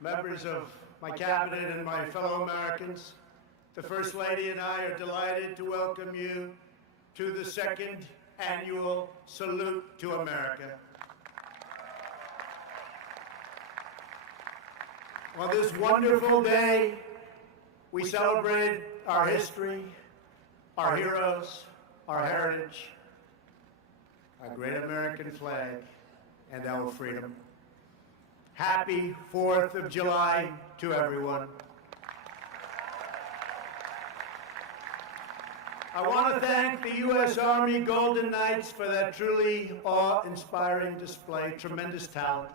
members of my cabinet and my fellow Americans, the First Lady and I are delighted to welcome you to the second annual Salute to America. On this wonderful day, we celebrate our history, our heroes, our heritage, our great American flag, and our freedom. Happy 4th of July to everyone. I want to thank the U.S. Army Golden Knights for that truly awe-inspiring display, tremendous talent.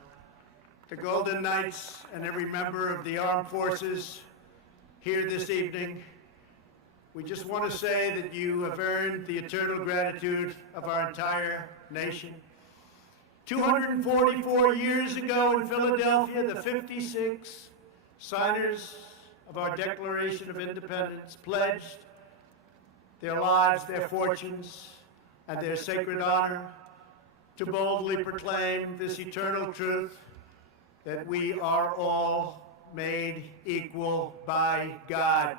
The Golden Knights and every member of the armed forces here this evening, we just want to say that you have earned the eternal gratitude of our entire nation. 244 years ago in Philadelphia, the 56 signers of our Declaration of Independence pledged their lives, their fortunes, and their sacred honor to boldly proclaim this eternal truth that we are all made equal by God.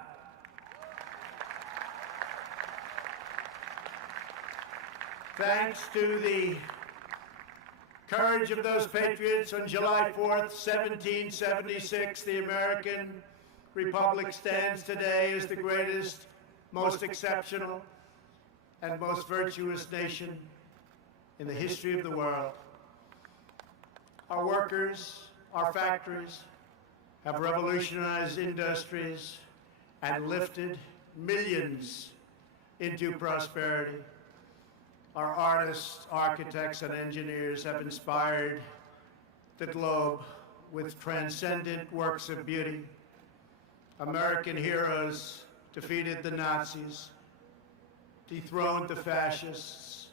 Thanks to the courage of those patriots, on July 4th, 1776, the American Republic stands today as the greatest, most exceptional, and most virtuous nation in the history of the world. Our workers, our factories, have revolutionized industries and lifted millions into prosperity. Our artists, architects, and engineers have inspired the globe with transcendent works of beauty. American heroes defeated the Nazis, dethroned the fascists,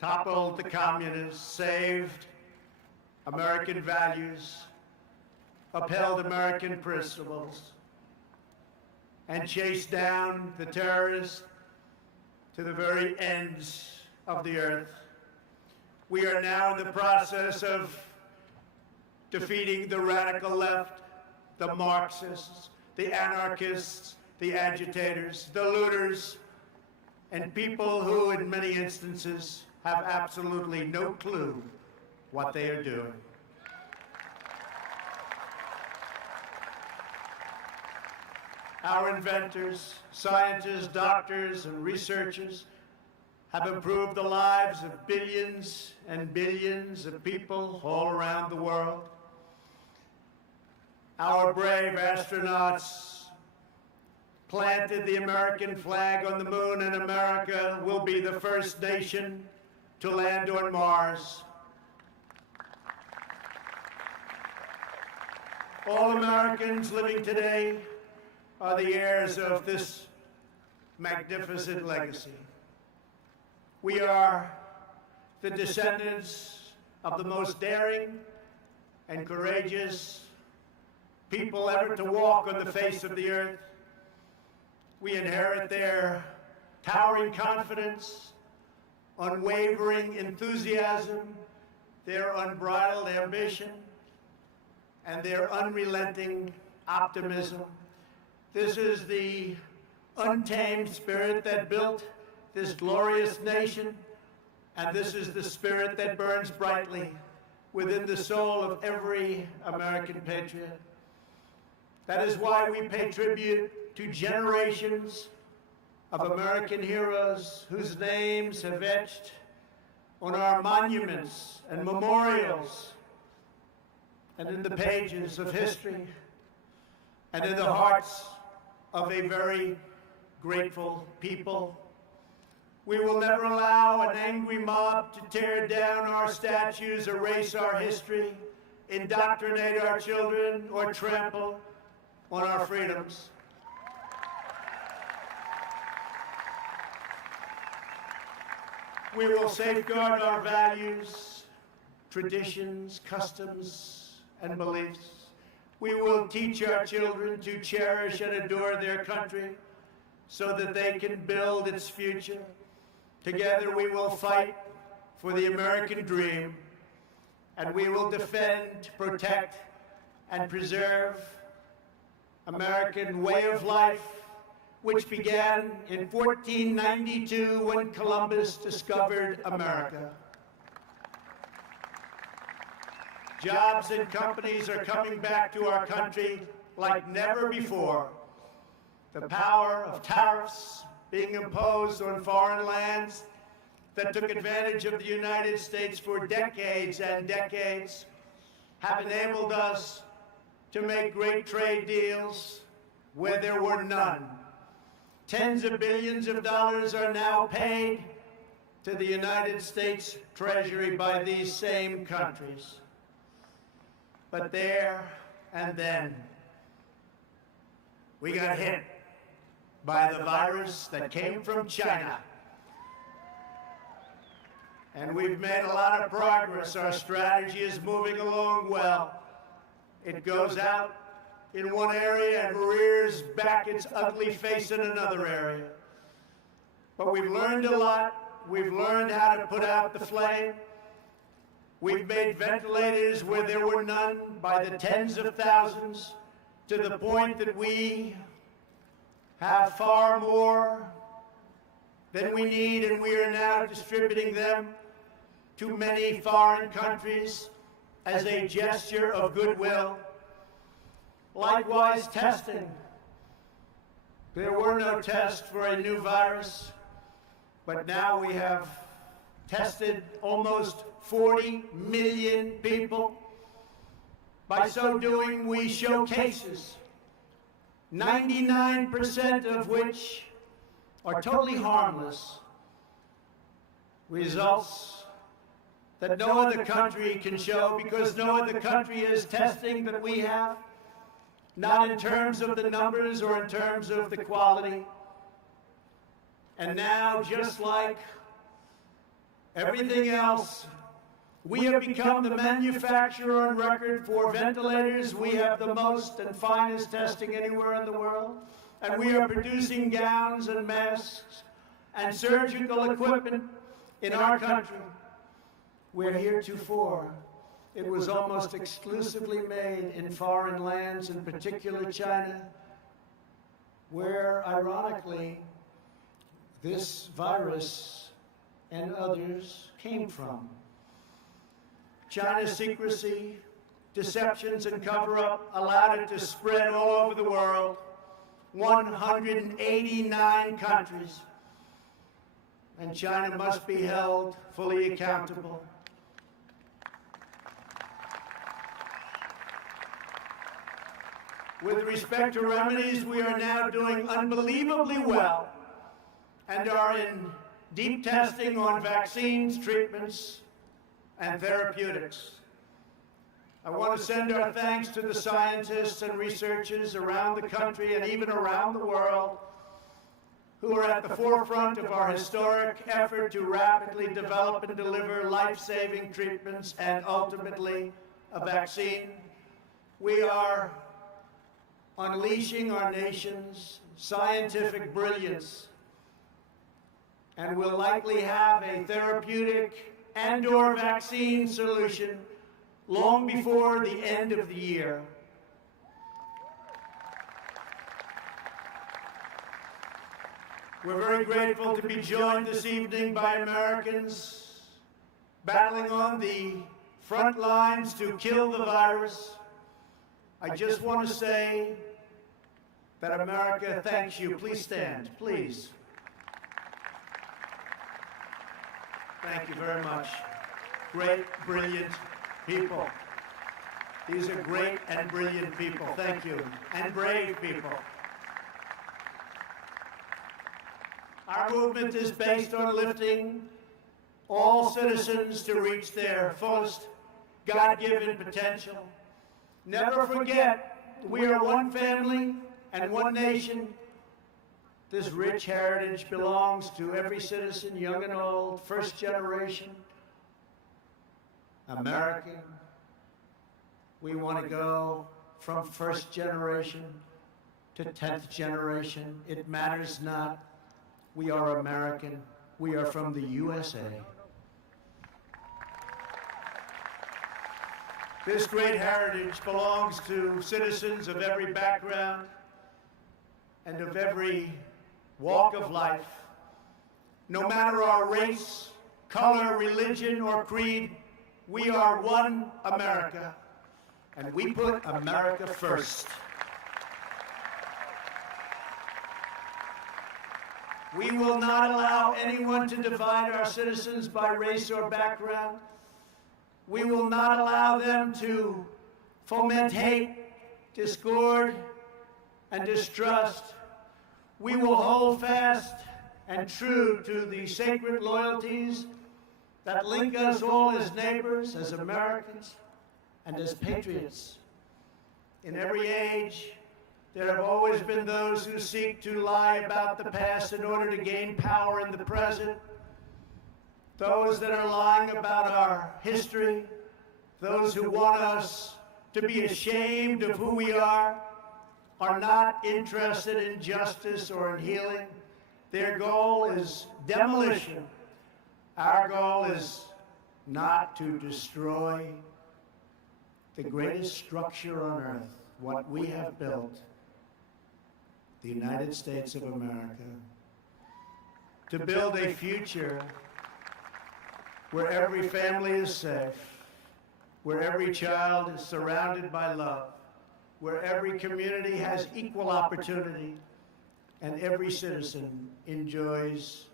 toppled the communists, saved American values, upheld American principles, and chased down the terrorists to the very ends of the earth. We are now in the process of defeating the radical left, the Marxists, the anarchists, the agitators, the looters, and people who, in many instances, have absolutely no clue what they are doing. Our inventors, scientists, doctors, and researchers have improved the lives of billions and billions of people all around the world. Our brave astronauts planted the American flag on the moon, and America will be the first nation to land on Mars. All Americans living today are the heirs of this magnificent legacy. We are the descendants of the most daring and courageous people ever to walk on the face of the earth. We inherit their towering confidence, unwavering enthusiasm, their unbridled ambition, and their unrelenting optimism. This is the untamed spirit that built this glorious nation, and this is the spirit that burns brightly within the soul of every American patriot. That is why we pay tribute to generations of American heroes whose names have etched on our monuments and memorials and in the pages of history and in the hearts of a very grateful people. We will never allow an angry mob to tear down our statues, erase our history, indoctrinate our children, or trample on our freedoms. We will safeguard our values, traditions, customs, and beliefs. We will teach our children to cherish and adore their country so that they can build its future. Together we will fight for the American dream, and we will defend, protect, and preserve American way of life, which began in 1492 when Columbus discovered America. Jobs and companies are coming back to our country like never before. The power of tariffs being imposed on foreign lands that took advantage of the United States for decades and decades have enabled us to make great trade deals where there were none. Tens of billions of dollars are now paid to the United States Treasury by these same countries. But there and then, we got hit by the virus that came from China. And we've made a lot of progress. Our strategy is moving along well. It goes out in one area and rears back its ugly face in another area. But we've learned a lot. We've learned how to put out the flame. We've made ventilators where there were none by the tens of thousands, to the point that we have far more than we need, and we are now distributing them to many foreign countries as a gesture of goodwill. Likewise, testing. There were no tests for a new virus, but now we have tested almost 40 million people. By so doing, we show cases, 99% of which are totally harmless, results that no other country can show, because no other country is testing that we have, not in terms of the numbers or in terms of the quality. And now, just like everything else, we have become the manufacturer on record for ventilators. We have the most and finest testing anywhere in the world. And we are producing gowns and masks and surgical equipment in our country, where heretofore it was almost exclusively made in foreign lands, in particular China, where, ironically, this virus and others came from. China's secrecy, deceptions, and cover-up allowed it to spread all over the world, 189 countries. And China must be held fully accountable. With respect to remedies, we are now doing unbelievably well and are in deep testing on vaccines, treatments, and therapeutics. I want to send our thanks to the scientists and researchers around the country and even around the world who are at the forefront of our historic effort to rapidly develop and deliver life-saving treatments and ultimately a vaccine. We are unleashing our nation's scientific brilliance, and will likely have a therapeutic and/or vaccine solution long before the end of the year. We're very grateful to be joined this evening by Americans battling on the front lines to kill the virus. I just want to say that America thanks you. Please stand, please. Thank you very much. Great, brilliant people. These are great and brilliant people. Thank you. And brave people. Our movement is based on lifting all citizens to reach their fullest God-given potential. Never forget, we are one family and one nation. This rich heritage belongs to every citizen, young and old, first generation American. We want to go from first generation to 10th generation. It matters not. We are American. We are from the USA. This great heritage belongs to citizens of every background and of every walk of life. No matter our race, color, religion, or creed, we are one America, and we put America first. We will not allow anyone to divide our citizens by race or background. We will not allow them to foment hate, discord, and distrust. We will hold fast and true to the sacred loyalties that link us all as neighbors, as Americans, and as patriots. In every age, there have always been those who seek to lie about the past in order to gain power in the present. Those that are lying about our history, those who want us to be ashamed of who we are not interested in justice or in healing. Their goal is demolition. Our goal is not to destroy the greatest structure on earth, what we have built, the United States of America, to build a future where every family is safe, where every child is surrounded by love, where every community has equal opportunity, and every citizen enjoys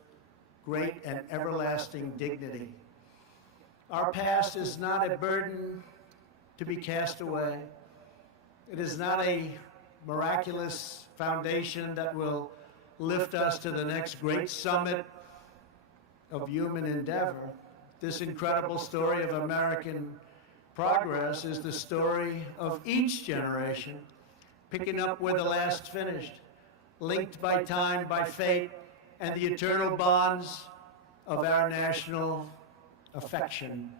great and everlasting dignity. Our past is not a burden to be cast away. It is not a miraculous foundation that will lift us to the next great summit of human endeavor. This incredible story of American progress is the story of each generation, picking up where the last finished, linked by time, by fate, and the eternal bonds of our national affection.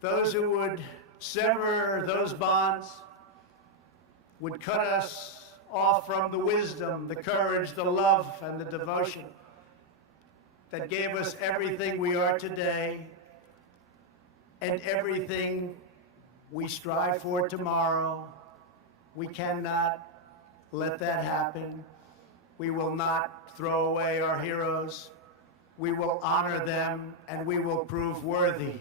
Those who would sever those bonds would cut us off from the wisdom, the courage, the love, and the devotion that gave us everything we are today and everything we strive for tomorrow. We cannot let that happen. We will not throw away our heroes. We will honor them, and we will prove worthy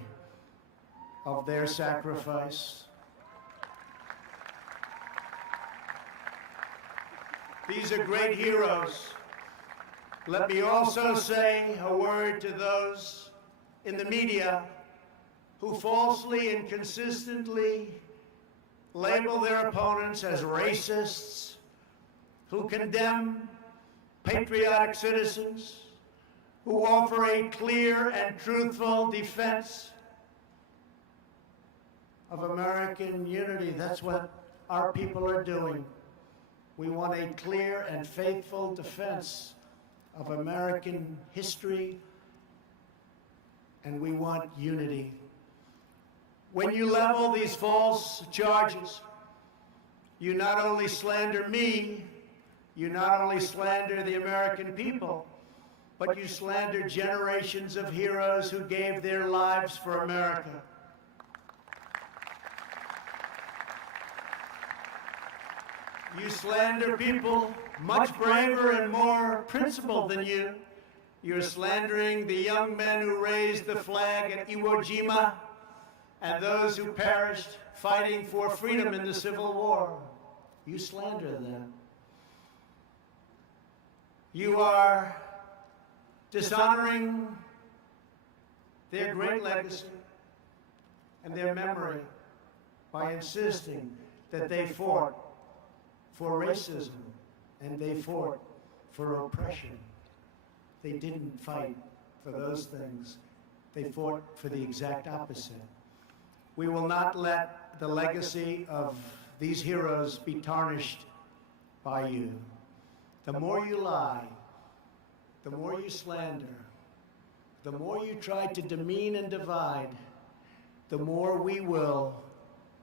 of their sacrifice. These are great heroes. Let me also say a word to those in the media who falsely and consistently label their opponents as racists, who condemn patriotic citizens, who offer a clear and truthful defense of American unity. That's what our people are doing. We want a clear and faithful defense of American history, and we want unity. When you level these false charges, you not only slander me, you not only slander the American people, but you slander generations of heroes who gave their lives for America. You slander people much braver and more principled than you. You're slandering the young men who raised the flag at Iwo Jima and those who perished fighting for freedom in the Civil War. You slander them. You are dishonoring their great legacy and their memory by insisting that they fought for racism and they fought for oppression. They didn't fight for those things. They fought for the exact opposite. We will not let the legacy of these heroes be tarnished by you. The more you lie, the more you slander, the more you try to demean and divide, the more we will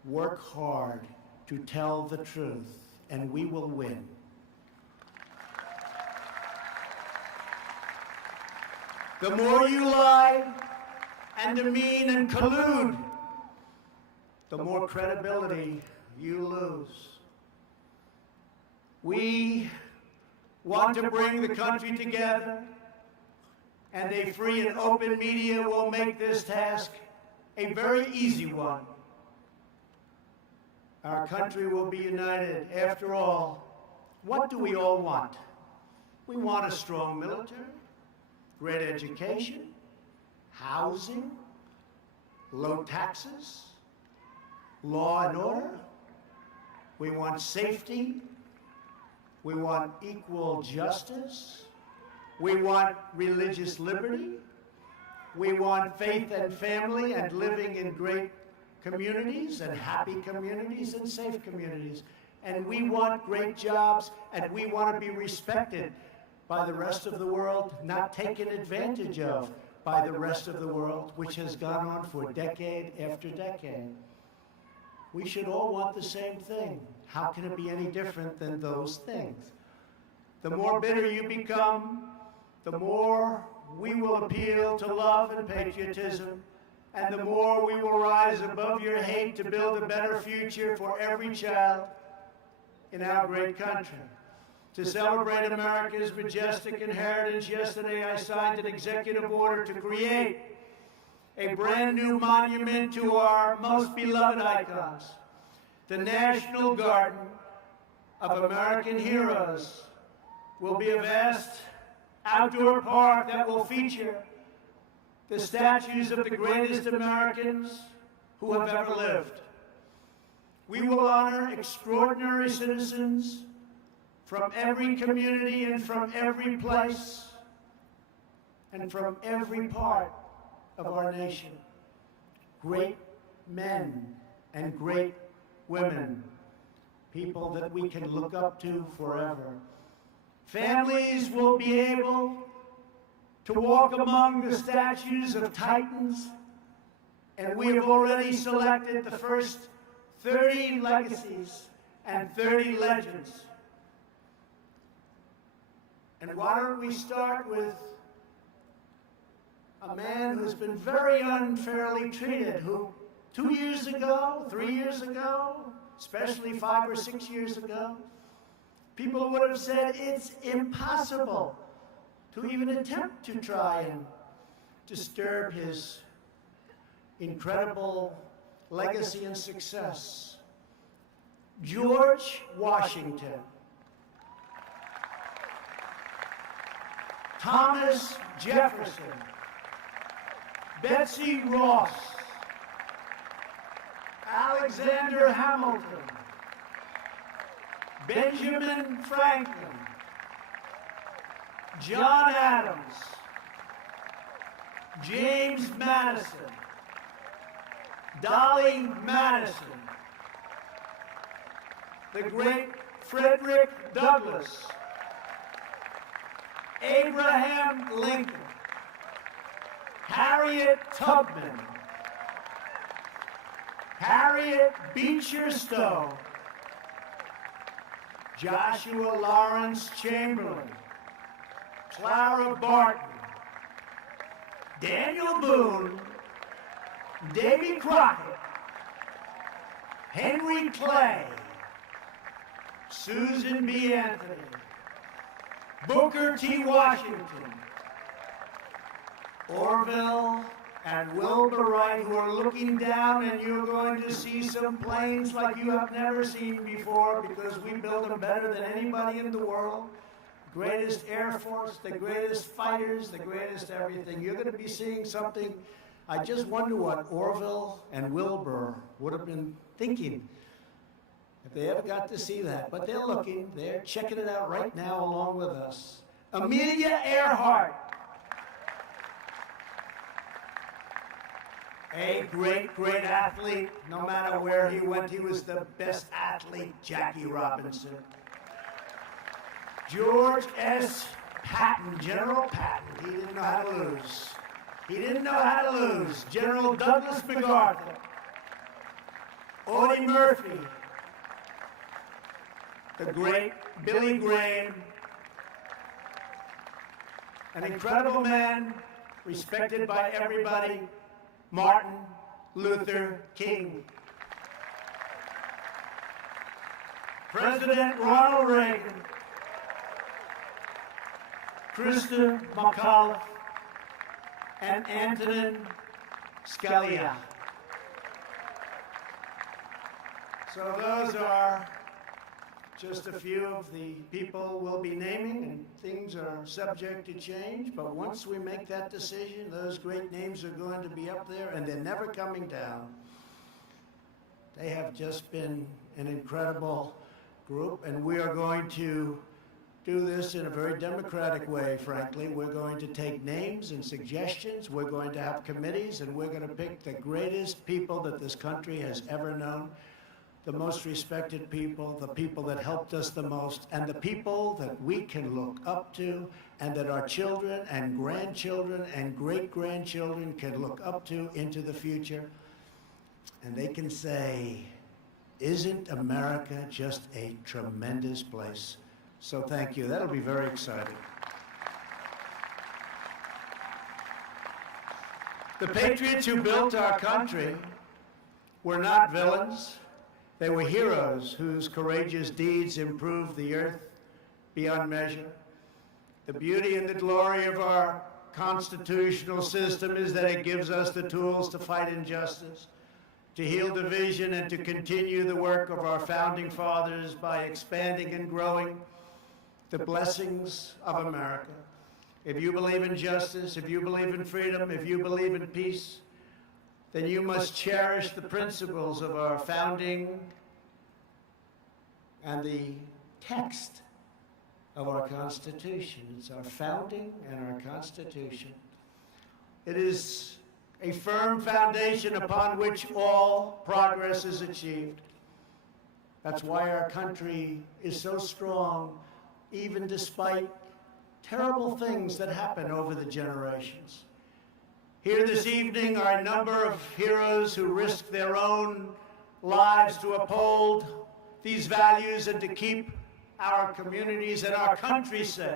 work hard to tell the truth, and we will win. The more you lie and demean and collude, the more credibility you lose. We want to bring the country together, and a free and open media will make this task a very easy one. Our country will be united. After all, what do we all want? We want a strong military, great education, housing, low taxes, law and order. We want safety. We want equal justice. We want religious liberty. We want faith and family and living in great communities and happy communities and safe communities. And we want great jobs, and we want to be respected by the rest of the world, not taken advantage of by the rest of the world, which has gone on for decade after decade. We should all want the same thing. How can it be any different than those things? The more bitter you become, the more we will appeal to love and patriotism, and the more we will rise above your hate to build a better future for every child in our great country. To celebrate America's majestic inheritance, yesterday I signed an executive order to create a brand new monument to our most beloved icons, the National Garden of American Heroes. Will be a vast outdoor park that will feature the statues of the greatest Americans who have ever lived. We will honor extraordinary citizens from every community and from every place and from every part of our nation. Great men and great women, people that we can look up to forever. Families will be able to walk among the statues of titans, and we have already selected the first 30 legacies and 30 legends. And why don't we start with a man who's been very unfairly treated, who 2 years ago, 3 years ago, especially 5 or 6 years ago, people would have said it's impossible to even attempt to try and disturb his incredible legacy and success. George Washington, Thomas Jefferson, Betsy Ross, Alexander Hamilton, Benjamin Franklin, John Adams, James Madison, Dolly Madison, the great Frederick Douglass, Abraham Lincoln, Harriet Tubman, Harriet Beecher Stowe, Joshua Lawrence Chamberlain, Clara Barton, Daniel Boone, Davy Crockett, Henry Clay, Susan B. Anthony, Booker T. Washington, Orville and Wilbur Wright, who are looking down, and you're going to see some planes like you have never seen before, because we build them better than anybody in the world. Greatest Air Force, the greatest fighters, the greatest everything. You're going to be seeing something. I just wonder what Orville and Wilbur would have been thinking if they ever got to see that. But they're looking, they're checking it out right now along with us. Amelia Earhart, a great, great athlete. No matter where he went, he was the best athlete, Jackie Robinson. George S. Patton, General Patton, he didn't know how to lose. He didn't know how to lose. General Douglas MacArthur, Audie Murphy, the great Billy Graham, an incredible man, respected by everybody, Martin Luther King. President Ronald Reagan, Christa McAuliffe, and Antonin Scalia. So those are just a few of the people we'll be naming, and things are subject to change, but once we make that decision, those great names are going to be up there, and they're never coming down. They have just been an incredible group, and we are going to do this in a very democratic way, frankly. We're going to take names and suggestions, we're going to have committees, and we're going to pick the greatest people that this country has ever known, the most respected people, the people that helped us the most, and the people that we can look up to, and that our children and grandchildren and great-grandchildren can look up to into the future. And they can say, isn't America just a tremendous place? So thank you. That'll be very exciting. The patriots who built our country were not villains. They were heroes whose courageous deeds improved the earth beyond measure. The beauty and the glory of our constitutional system is that it gives us the tools to fight injustice, to heal division, and to continue the work of our founding fathers by expanding and growing the blessings of America. If you believe in justice, if you believe in freedom, if you believe in peace, then you must cherish the principles of our founding and the text of our Constitution. It's our founding and our Constitution. It is a firm foundation upon which all progress is achieved. That's why our country is so strong, even despite terrible things that happen over the generations. Here this evening are a number of heroes who risked their own lives to uphold these values and to keep our communities and our country safe.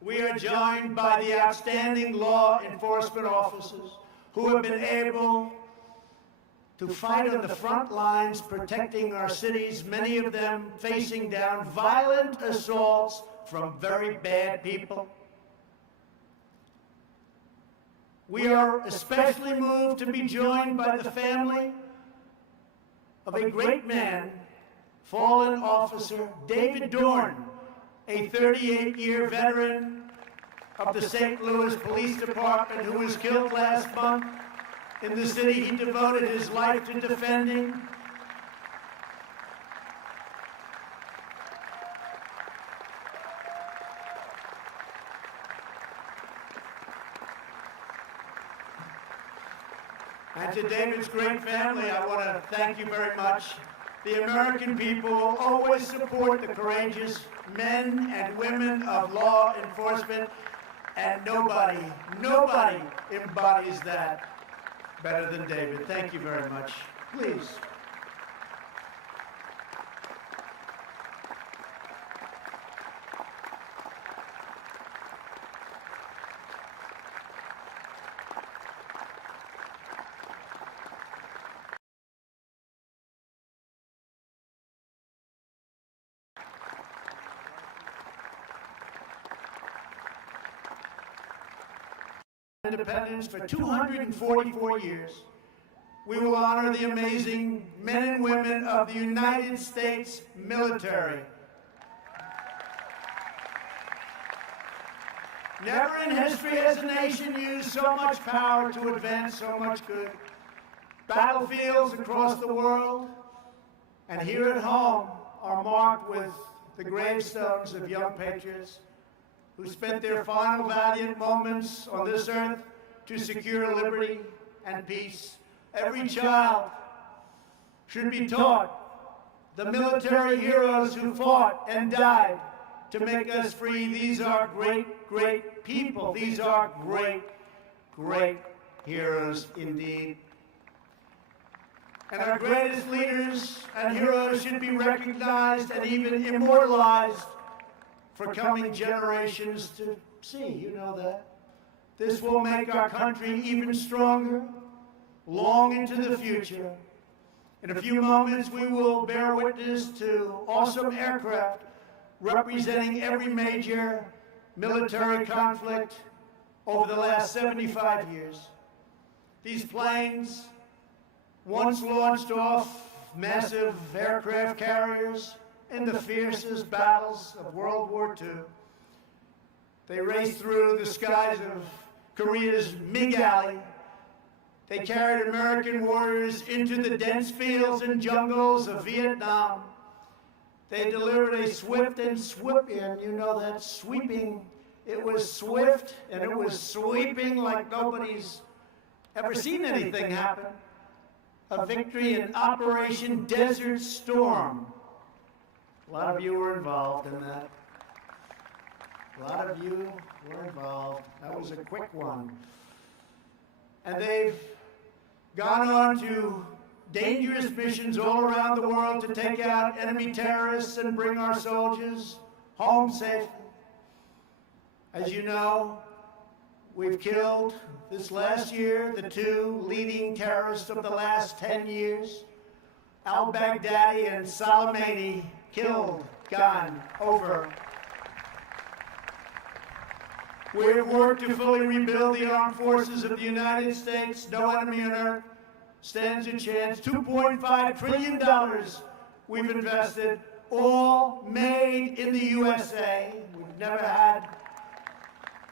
We are joined by the outstanding law enforcement officers who have been able to fight on the front lines protecting our cities, many of them facing down violent assaults from very bad people. We are especially moved to be joined by the family of a great man, fallen officer David Dorn, a 38-year veteran of the St. Louis Police Department who was killed last month in the city he devoted his life to defending. And to David's great family, I want to thank you very much. The American people will always support the courageous men and women of law enforcement, and nobody embodies that better than David. Thank you very much. Please. Independence for 244 years. We will honor the amazing men and women of the United States military. Never in history has a nation used so much power to advance so much good. Battlefields across the world and here at home are marked with the gravestones of young patriots who spent their final valiant moments on this earth to secure liberty and peace. Every child should be taught the military heroes who fought and died to make us free. These are great, great people. These are great, great heroes indeed. And our greatest leaders and heroes should be recognized and even immortalized for coming generations to see. You know that. This will make our country even stronger, long into the future. In a few moments, we will bear witness to awesome aircraft representing every major military conflict over the last 75 years. These planes once launched off massive aircraft carriers in the fiercest battles of World War II. They raced through the skies of Korea's MiG Alley. They carried American warriors into the dense fields and jungles of Vietnam. They delivered a swift and sweeping, you know that sweeping, it was swift and it was sweeping like nobody's ever seen anything happen. A victory in Operation Desert Storm. A lot of you were involved in that. A lot of you were involved. That was a quick one. And they've gone on to dangerous missions all around the world to take out enemy terrorists and bring our soldiers home safely. As you know, we've killed this last year the two leading terrorists of the last 10 years, al-Baghdadi and Soleimani, killed, gone, over. We have worked to fully rebuild the armed forces of the United States. No enemy on earth stands a chance. $2.5 trillion we've invested, all made in the USA. We've never had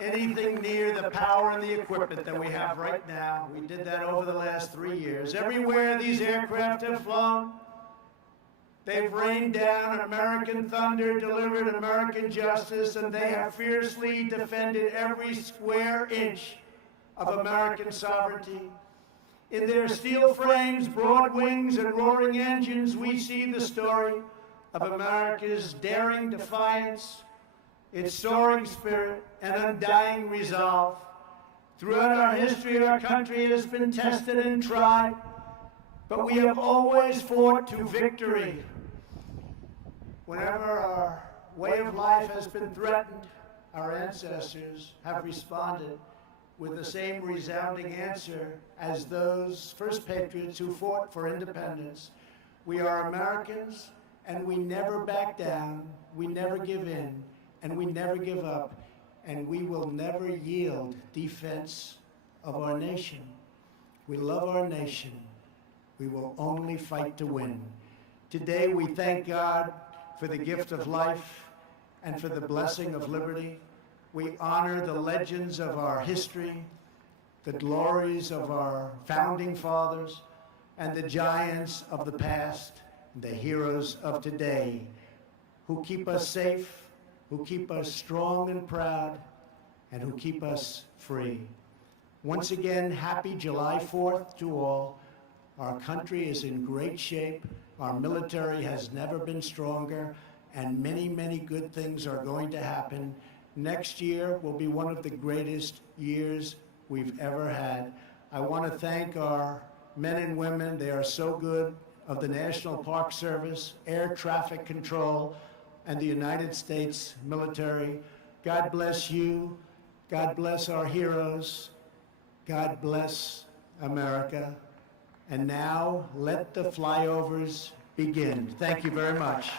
anything near the power and the equipment that we have right now. We did that over the last 3 years. Everywhere these aircraft have flown, they've rained down American thunder, delivered American justice, and they have fiercely defended every square inch of American sovereignty. In their steel frames, broad wings, and roaring engines, we see the story of America's daring defiance, its soaring spirit, and undying resolve. Throughout our history, our country has been tested and tried, but we have always fought to victory. Whenever our way of life has been threatened, our ancestors have responded with the same resounding answer as those first patriots who fought for independence. We are Americans, and we never back down, we never give in, and we never give up, and we will never yield defense of our nation. We love our nation. We will only fight to win. Today we thank God for the gift of life and for the blessing of liberty. We honor the legends of our history, the glories of our founding fathers, and the giants of the past, the heroes of today, who keep us safe, who keep us strong and proud, and who keep us free. Once again, happy July 4th to all. Our country is in great shape. Our military has never been stronger, and many, many good things are going to happen. Next year will be one of the greatest years we've ever had. I want to thank our men and women. They are so good, of the National Park Service, Air Traffic Control, and the United States military. God bless you. God bless our heroes. God bless America. And now, let the flyovers begin. Thank you very much.